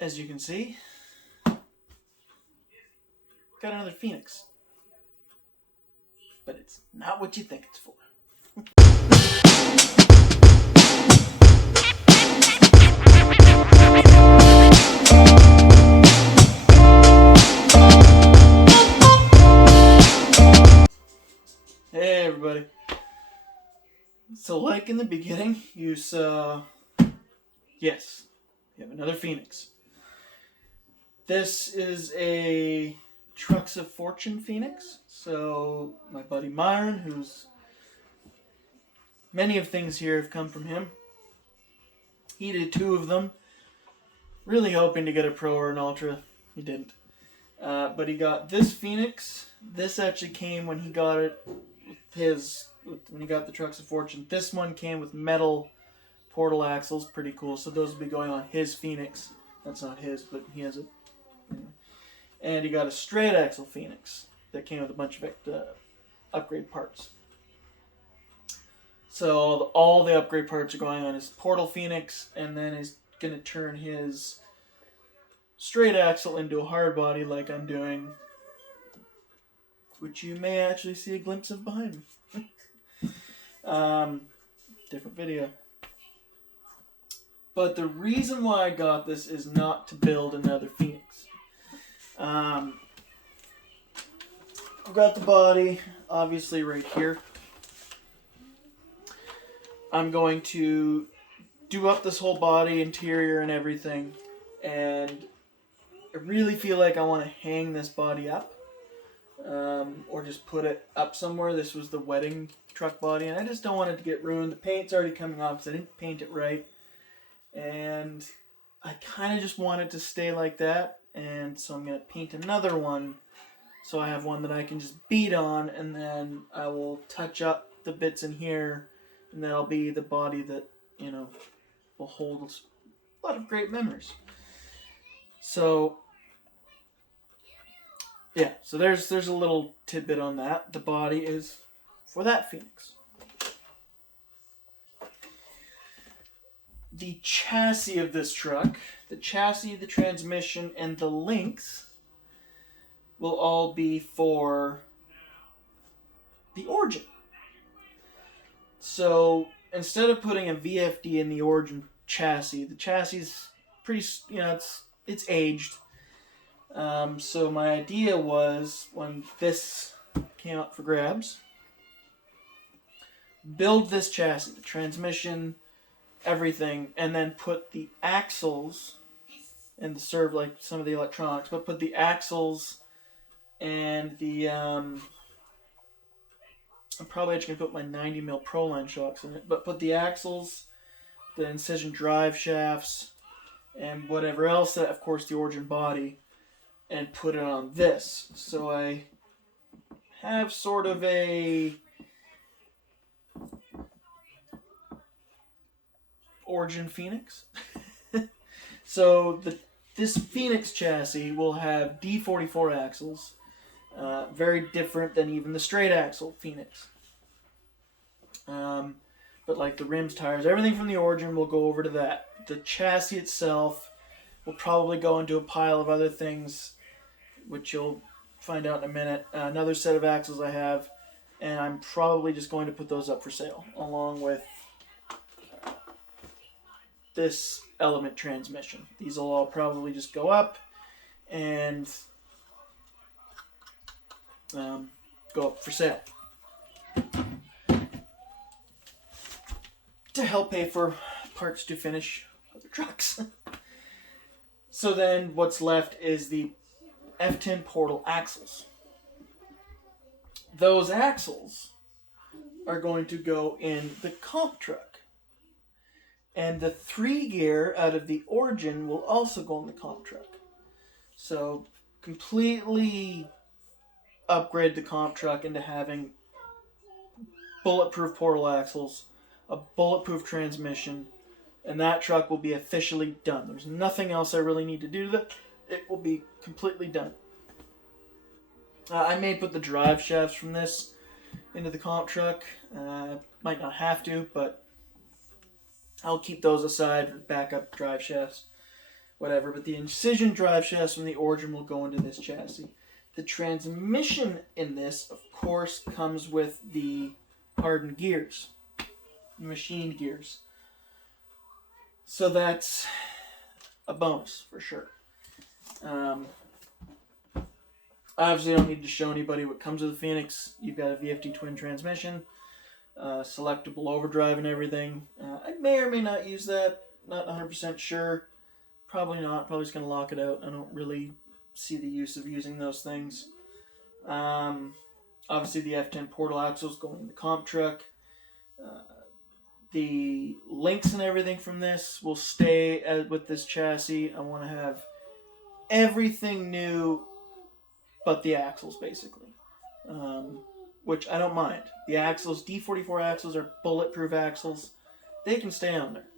as you can see, got another Phoenix. But it's not what you think it's for. Hey everybody. So like in the beginning, you saw, yes, you have another Phoenix. This is a Trucks of Fortune Phoenix. So my buddy Myron, who's, many of things here have come from him. He did 2 of them. Really hoping to get a Pro or an Ultra. He didn't. But he got this Phoenix. This actually came when he got it, when he got the Trucks of Fortune. This one came with metal portal axles. Pretty cool. So those will be going on his Phoenix. That's not his, but he has it. And he got a straight axle Phoenix that came with a bunch of upgrade parts. So all the upgrade parts are going on his portal Phoenix, and then he's going to turn his straight axle into a hard body like I'm doing, which you may actually see a glimpse of behind me. Different video. But the reason why I got this is not to build another Phoenix. I've got the body, obviously, right here. I'm going to do up this whole body, interior and everything, and I really feel like I want to hang this body up, or just put it up somewhere. This was the wedding truck body, and I just don't want it to get ruined. The paint's already coming off because I didn't paint it right, and I kind of just want it to stay like that. And so I'm going to paint another one so I have one that I can just beat on, and then I will touch up the bits in here, and that'll be the body that, you know, will hold a lot of great memories. So yeah, so there's a little tidbit on that. The body is for that Phoenix. The chassis of this truck, the chassis, the transmission, and the links will all be for the Origin. So instead of putting a VFD in the Origin chassis, the chassis is pretty, it's aged. So my idea was, when this came up for grabs, build this chassis, the transmission, everything, and then put the axles and serve like some of the electronics, but put the axles and the I'm probably actually gonna put my 90mm Proline shocks in it, but put the axles, the incision drive shafts, and whatever else, that of course the Origin body, and put it on this. So I have sort of a Origin Phoenix. So this Phoenix chassis will have D44 axles, very different than even the straight axle Phoenix. But like the rims, tires, everything from the Origin will go over to that. The chassis itself will probably go into a pile of other things, which you'll find out in a minute. Another set of axles I have, and I'm probably just going to put those up for sale, along with this element transmission. These will all probably just go up and go up for sale to help pay for parts to finish other trucks. So then what's left is the F10 portal axles. Those axles are going to go in the comp truck. And the 3-gear out of the Origin will also go in the comp truck. So completely upgrade the comp truck into having bulletproof portal axles, a bulletproof transmission, and that truck will be officially done. There's nothing else I really need to do to it. It will be completely done. I may put the drive shafts from this into the comp truck. Might not have to, but I'll keep those aside for backup drive shafts. whatever. But the incision drive shaft from the Origin will go into this chassis. The transmission in this, of course, comes with the hardened gears, machined gears. So that's a bonus for sure. Obviously, I don't need to show anybody what comes with the Phoenix. You've got a VFD twin transmission, selectable overdrive and everything. I may or may not use that. Not 100% sure. Probably not. Probably just going to lock it out. I don't really see the use of using those things. Obviously, the F10 portal axles going in the comp truck. The links and everything from this will stay with this chassis. I want to have everything new but the axles, basically. Which I don't mind. The axles, D44 axles, are bulletproof axles. They can stay on there.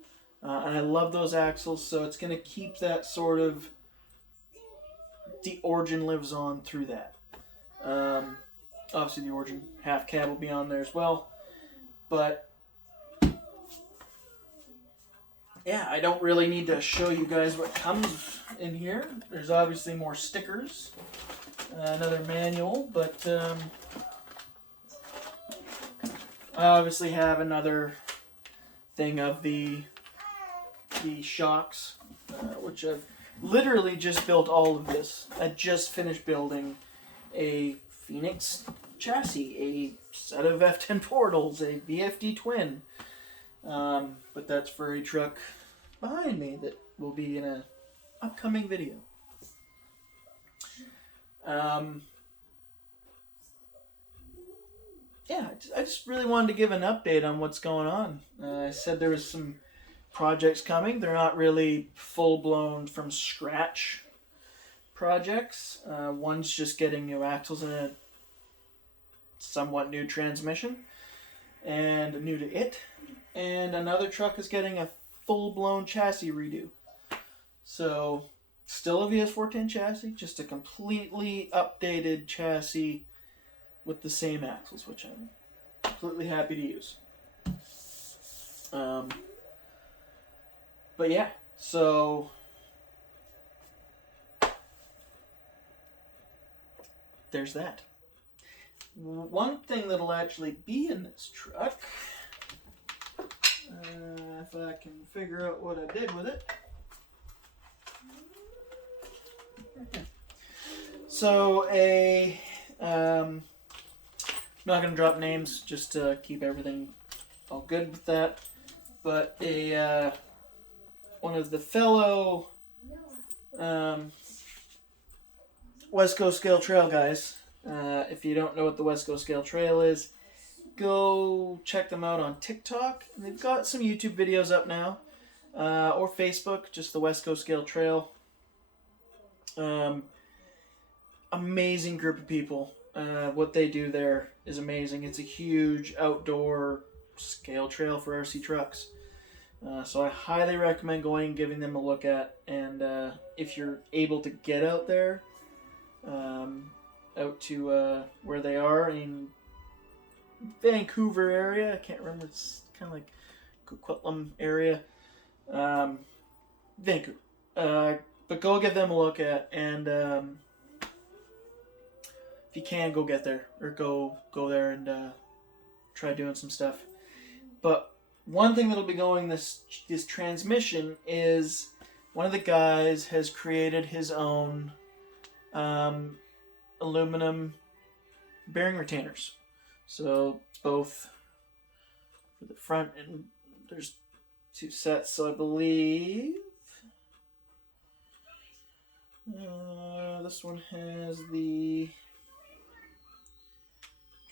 And I love those axles, so it's going to keep that sort of... The Origin lives on through that. Obviously, the Origin half cab will be on there as well. But... yeah, I don't really need to show you guys what comes in here. There's obviously more stickers, another manual, but I obviously have another thing of the shocks, which I've literally just built all of this. I just finished building a Phoenix chassis, a set of F10 portals, a VFD twin. But that's for a truck behind me that will be in an upcoming video. Yeah, I just really wanted to give an update on what's going on. I said there was some projects coming. They're not really full-blown from scratch projects. One's just getting new axles and a somewhat new transmission, and new to it. And another truck is getting a full-blown chassis redo. So, still a VS4-10 chassis, just a completely updated chassis with the same axles, which I'm completely happy to use. But yeah, so... there's that. One thing that'll actually be in this truck... if I can figure out what I did with it. Okay. So I'm not going to drop names just to keep everything all good with that. But one of the fellow West Coast Scale Trail guys, if you don't know what the West Coast Scale Trail is, go check them out on Tik Tok. And they've got some YouTube videos up now. Or Facebook, just the West Coast Scale Trail. Amazing group of people. What they do there is amazing. It's a huge outdoor scale trail for RC trucks. So I highly recommend going and giving them a look at. And if you're able to get out there, out to where they are in Vancouver area. I can't remember. It's kind of like Coquitlam area. Vancouver. But go give them a look at, and if you can, go get there, or go there and try doing some stuff. But one thing that'll be going this transmission is one of the guys has created his own aluminum bearing retainers. So both for the front, and there's two sets, so I believe this one has the,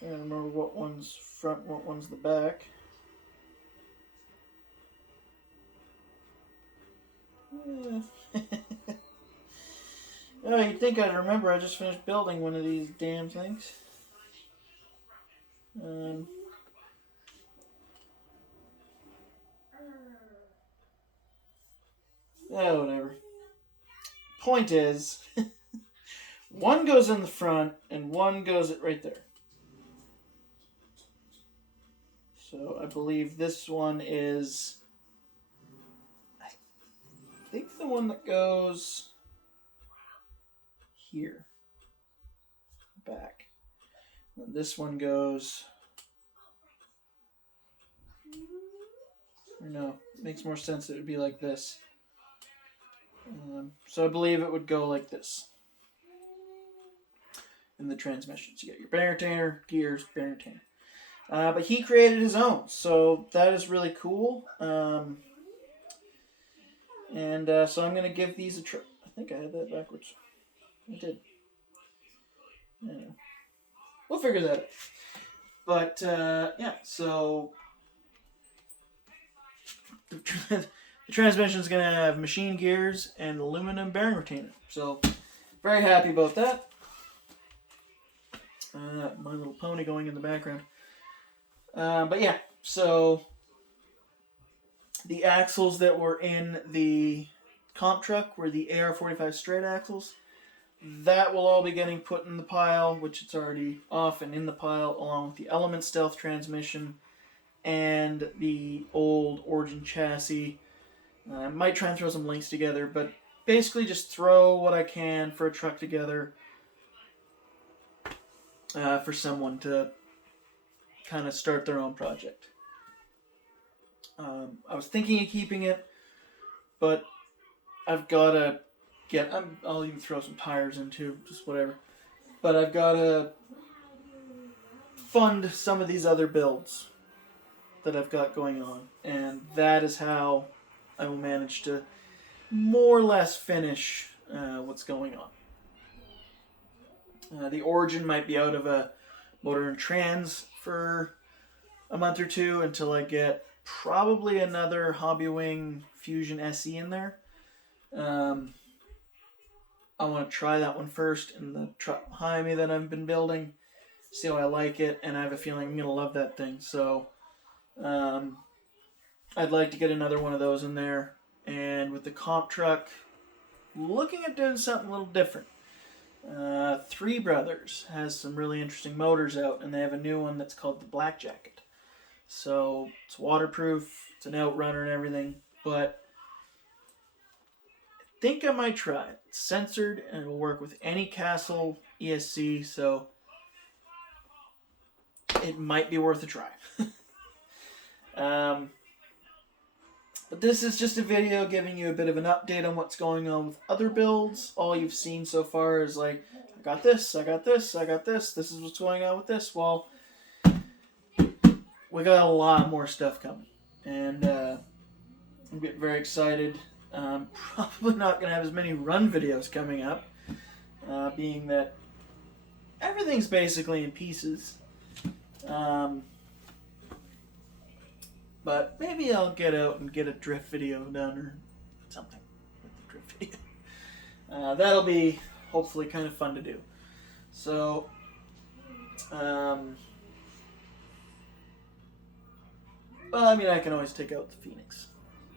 I'm trying to remember what one's front, what one's the back. Oh, you'd think I'd remember. I just finished building one of these damn things. Yeah, whatever. Point is, one goes in the front and one goes right there. So I believe this one is, I think the one that goes here, back. And this one goes, no, it makes more sense that it would be like this. So I believe it would go like this in the transmission. So you get your bearing retainer, gears, bearing retainer. But he created his own, so that is really cool. So I'm going to give these a try. I think I had that backwards. I did. Yeah. We'll figure that out. But, yeah, so the transmission is going to have machine gears and aluminum bearing retainer. So, very happy about that. My Little Pony going in the background. But yeah, so the axles that were in the comp truck were the AR45 straight axles. That will all be getting put in the pile, which it's already off and in the pile, along with the Element Stealth transmission and the old Origin chassis. I might try and throw some links together, but basically just throw what I can for a truck together for someone to kind of start their own project. I was thinking of keeping it, but I've got to get, I'll even throw some tires in too, just whatever. But I've got to fund some of these other builds that I've got going on, and that is how I will manage to more or less finish what's going on. The Origin might be out of a motor and trans for a month or two until I get probably another HobbyWing Fusion SE in there. I want to try that one first in the truck behind me that I've been building, see how I like it, and I have a feeling I'm going to love that thing. So I'd like to get another one of those in there. And with the comp truck, looking at doing something a little different. Three Brothers has some really interesting motors out, and they have a new one that's called the Black Jacket. So it's waterproof, it's an outrunner and everything, but I think I might try it. It's censored and it'll work with any Castle ESC, so it might be worth a try. But this is just a video giving you a bit of an update on what's going on with other builds. All you've seen so far is like, I got this, I got this, I got this, this is what's going on with this. Well, we got a lot more stuff coming. And I'm getting very excited. Probably not going to have as many run videos coming up, being that everything's basically in pieces. But maybe I'll get out and get a drift video done or something with the drift video. That'll be hopefully kind of fun to do. So, well, I mean, I can always take out the Phoenix.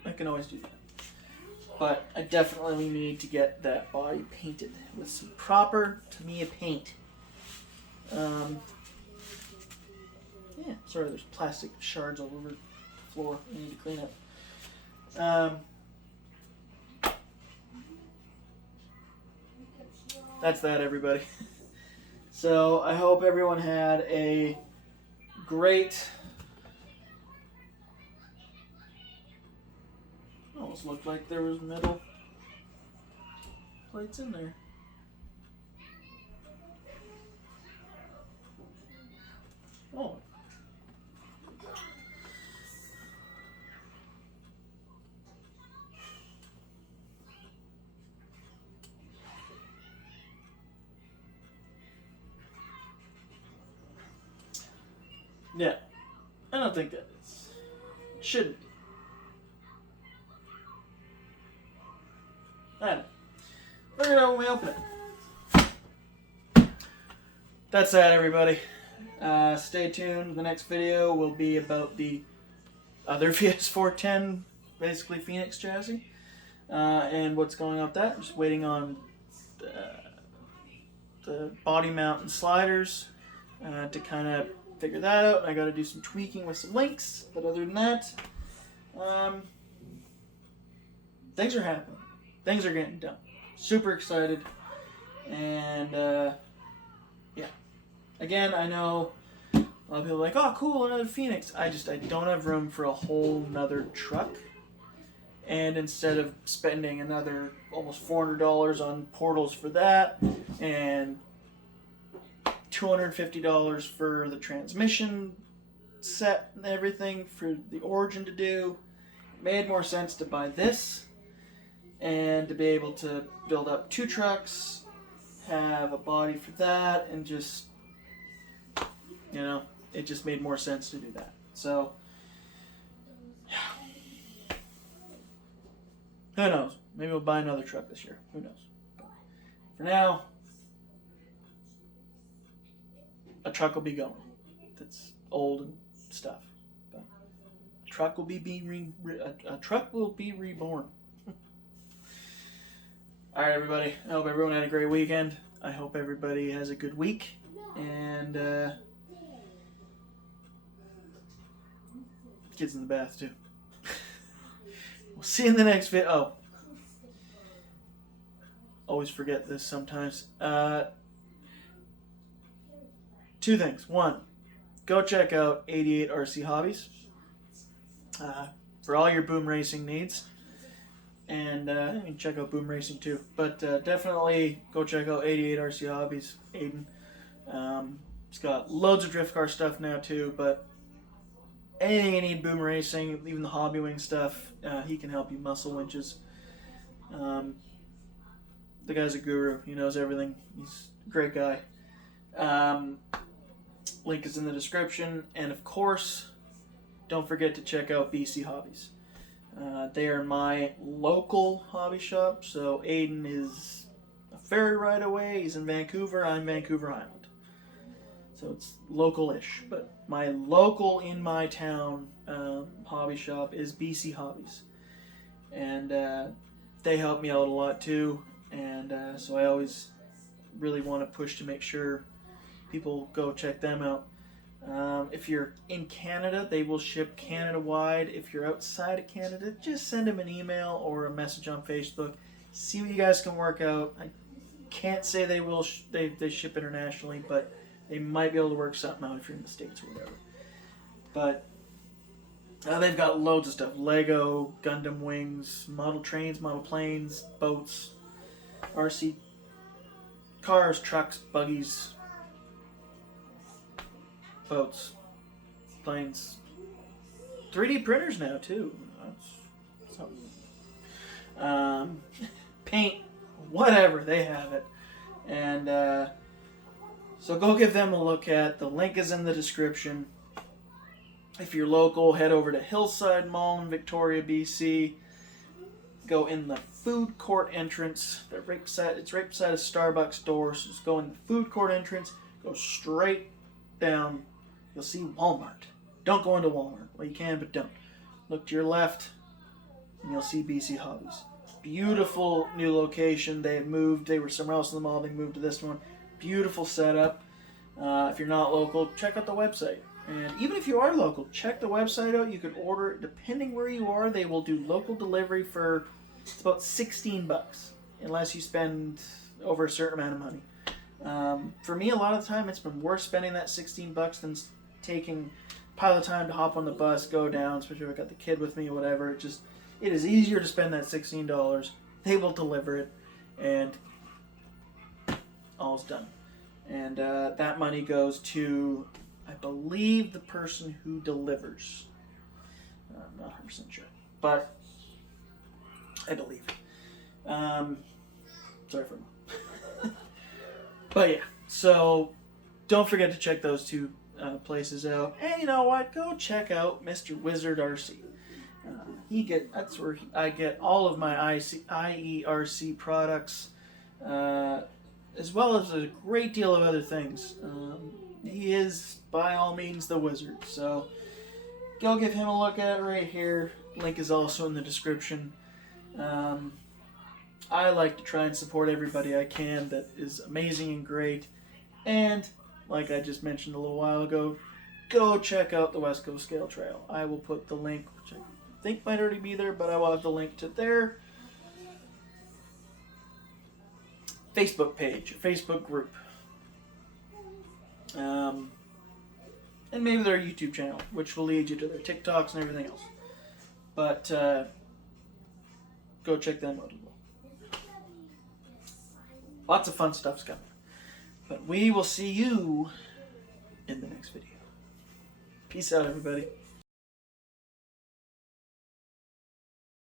I can always do that. But I definitely need to get that body painted with some proper Tamiya paint. Yeah, sorry, there's plastic shards all over the floor I need to clean up. That's that, everybody. So I hope everyone had a great... Almost looked like there was metal plates in there. Oh. Yeah, I don't think that is. It shouldn't be. I don't know. Figure it out when we open it. That's that, everybody. Stay tuned. The next video will be about the other VS4-10, basically Phoenix chassis, and what's going on with that. I'm just waiting on the body mount and sliders to kind of figure that out. I got to do some tweaking with some links, but other than that, things are happening. things are getting done. Super excited. And yeah. Again, I know a lot of people are like, oh, cool, another Phoenix. I don't have room for a whole nother truck. And instead of spending another almost $400 on portals for that, and $250 for the transmission set and everything for the Origin to do, it made more sense to buy this and to be able to build up 2 trucks, have a body for that, and just, you know, it just made more sense to do that. So, who knows? Maybe we'll buy another truck this year. Who knows? But for now, a truck will be going. That's old and stuff. But a truck will be reborn. All right, everybody. I hope everyone had a great weekend. I hope everybody has a good week. And kids in the bath too. We'll see you in the next video. Oh, always forget this sometimes. 2 things. 1, go check out Eighty8 RC Hobbies for all your BoomRacing needs. And you can check out BoomRacing too. But definitely go check out Eighty8 RC Hobbies, Aiden. It's got loads of drift car stuff now too, but anything you need BoomRacing, even the HobbyWing stuff, he can help you. Muscle winches. The guy's a guru. He knows everything. He's a great guy. Link is in the description. And of course, don't forget to check out BC Hobbies. They are my local hobby shop. So Aiden is a ferry ride away. He's in Vancouver. I'm Vancouver Island. So it's local-ish. But my local in my town hobby shop is BC Hobbies. And they help me out a lot too. And so I always really want to push to make sure people go check them out. If you're in Canada, they will ship Canada-wide. If you're outside of Canada, just send them an email or a message on Facebook. See what you guys can work out. I can't say they will. They ship internationally, but they might be able to work something out if you're in the States or whatever. But they've got loads of stuff. Lego, Gundam wings, model trains, model planes, boats, RC cars, trucks, buggies, boats, planes, 3D printers now too. That's something. Paint, whatever, they have it. And so go give them a look at. The link is in the description. If you're local, head over to Hillside Mall in Victoria, BC. Go in the food court entrance. It's right beside a Starbucks door. So just go in the food court entrance. Go straight down. You'll see Walmart. Don't go into Walmart. Well, you can, but don't. Look to your left, and you'll see BC Hobbies. Beautiful new location. They had moved. They were somewhere else in the mall. They moved to this one. Beautiful setup. If you're not local, check out the website. And even if you are local, check the website out. You can order it. Depending where you are, they will do local delivery for it's about $16, unless you spend over a certain amount of money. For me, a lot of the time, it's been worth spending that $16 than taking a pile of time to hop on the bus, go down, especially if I got the kid with me or whatever. It is easier to spend that $16. They will deliver it, and all's done. And that money goes to, I believe, the person who delivers. I'm not 100% sure, but I believe. Sorry for but yeah, so don't forget to check those 2 places out. And you know what? Go check out Mr. Wizard RC. That's where I get all of my IERC products, as well as a great deal of other things. He is, by all means, the wizard. So go give him a look at it right here. Link is also in the description. I like to try and support everybody I can that is amazing and great. And, like I just mentioned a little while ago, go check out the West Coast Scale Trail. I will put the link, which I think might already be there, but I will have the link to their Facebook page, or Facebook group. And maybe their YouTube channel, which will lead you to their TikToks and everything else. But go check them out as well. Lots of fun stuff's coming. But we will see you in the next video. Peace out, everybody.